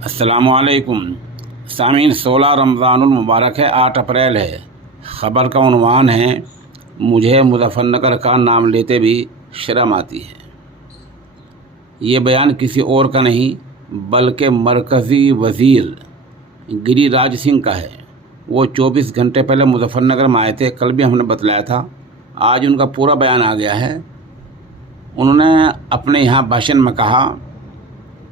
अस्सलाम वालेकुम सामीन। 16 रमज़ानुल मुबारक है, 8 अप्रैल है। ख़बर का उन्वान है, मुझे मुज़फ़्फ़रनगर का नाम लेते भी शर्म आती है। ये बयान किसी और का नहीं बल्कि मरकज़ी वज़ीर गिरिराज सिंह का है। वो 24 घंटे पहले मुज़फ़्फ़रनगर में आए थे, कल भी हमने बतलाया था। आज उनका पूरा बयान आ गया है। उन्होंने अपने यहाँ भाषण में कहा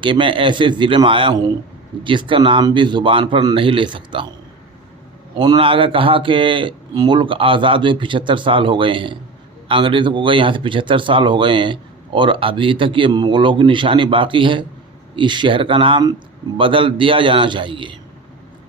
कि मैं ऐसे ज़िले में आया हूँ जिसका नाम भी ज़ुबान पर नहीं ले सकता हूँ। उन्होंने आगे कहा कि मुल्क आज़ाद हुए 75 साल हो गए हैं, अंग्रेज़ों को गए यहाँ से 75 साल हो गए हैं और अभी तक ये मुग़लों की निशानी बाकी है। इस शहर का नाम बदल दिया जाना चाहिए।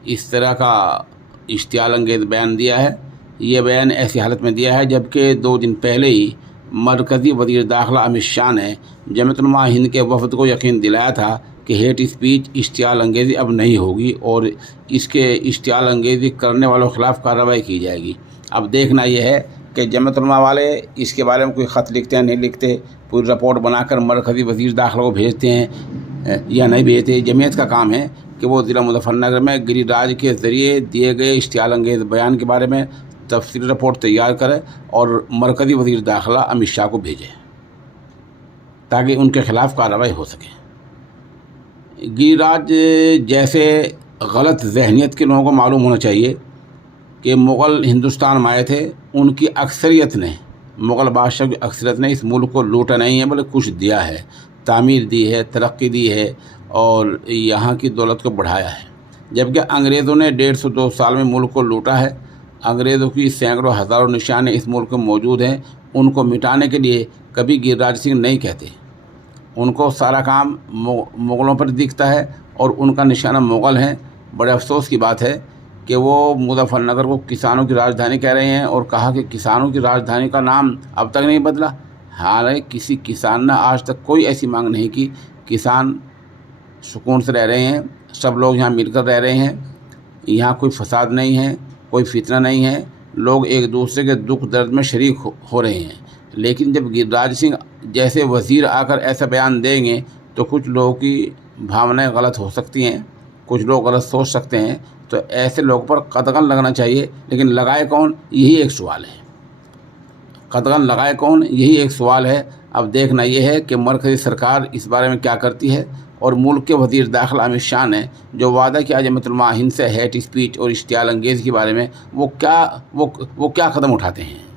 इस तरह का इश्तियाल अंगेज़ बयान दिया है। ये बयान ऐसी हालत में दिया है जबकि 2 दिन पहले ही मरकज़ी वज़ीर दाखिला अमित शाह ने जमयत-उलमा हिंद के वफ़द को यकीन दिलाया था कि हेट स्पीच इश्तियाल अंगेज़ी अब नहीं होगी और इसके इश्तियाल अंगेज़ी करने वालों के ख़िलाफ़ कार्रवाई की जाएगी। अब देखना यह है कि जमयत-उलमा वाले इसके बारे में कोई ख़त लिखते हैं नहीं लिखते, पूरी रिपोर्ट बनाकर मरकज़ी वज़ीर दाखिला को भेजते हैं या नहीं भेजते। जमीयत का काम है कि वो ज़िला मुज़फ़्फ़रनगर में गिरिराज के ज़रिए दिए गए इश्तियाल अंगेज़ बयान के बारे में तफसीली रिपोर्ट तैयार करें और मरकज़ी वज़ीर दाखिला अमित शाह को भेजें ताकि उनके ख़िलाफ़ कार्रवाई हो सके। गिरिराज जैसे गलत जहनीत के लोगों को मालूम होना चाहिए कि मुग़ल हिंदुस्तान में आए थे, उनकी अक्सरियत ने, मुग़ल बादशाह की अक्सरियत ने इस मुल्क को लूटा नहीं है बल्कि कुछ दिया है, तामीर दी है, तरक्की दी है और यहाँ की दौलत को बढ़ाया है। जबकि अंग्रेज़ों ने 150-2 साल में मुल्क को लूटा है। अंग्रेज़ों की सैकड़ों हज़ारों निशाने इस मुल्क में मौजूद हैं। उनको मिटाने के लिए कभी गिरिराज सिंह नहीं कहते। उनको सारा काम मुग़लों पर दिखता है और उनका निशाना मुग़ल हैं। बड़े अफसोस की बात है कि वो मुज़फ़्फ़रनगर को किसानों की राजधानी कह रहे हैं और कहा कि किसानों की राजधानी का नाम अब तक नहीं बदला। हालांकि किसी किसान ने आज तक कोई ऐसी मांग नहीं की। किसान सुकून से रह रहे हैं, सब लोग यहाँ मिलकर रह रहे हैं, यहाँ कोई फसाद नहीं है, कोई फितना नहीं है, लोग एक दूसरे के दुख दर्द में शरीक हो रहे हैं। लेकिन जब गिरिराज सिंह जैसे वज़ीर आकर ऐसा बयान देंगे तो कुछ लोगों की भावनाएं गलत हो सकती हैं, कुछ लोग गलत सोच सकते हैं। तो ऐसे लोगों पर कतगन लगना चाहिए, लेकिन लगाए कौन, यही एक सवाल है। कतगन लगाए कौन, यही एक सवाल है। अब देखना यह है कि मरकज़ी सरकार इस बारे में क्या करती है और मुल्क के वज़ीर दाखिला अमित शाह ने जो वादा किया जमयत-उलमा हिंद से हेट स्पीच और इश्तियाल अंगेज़ के बारे में, वो क्या कदम उठाते हैं।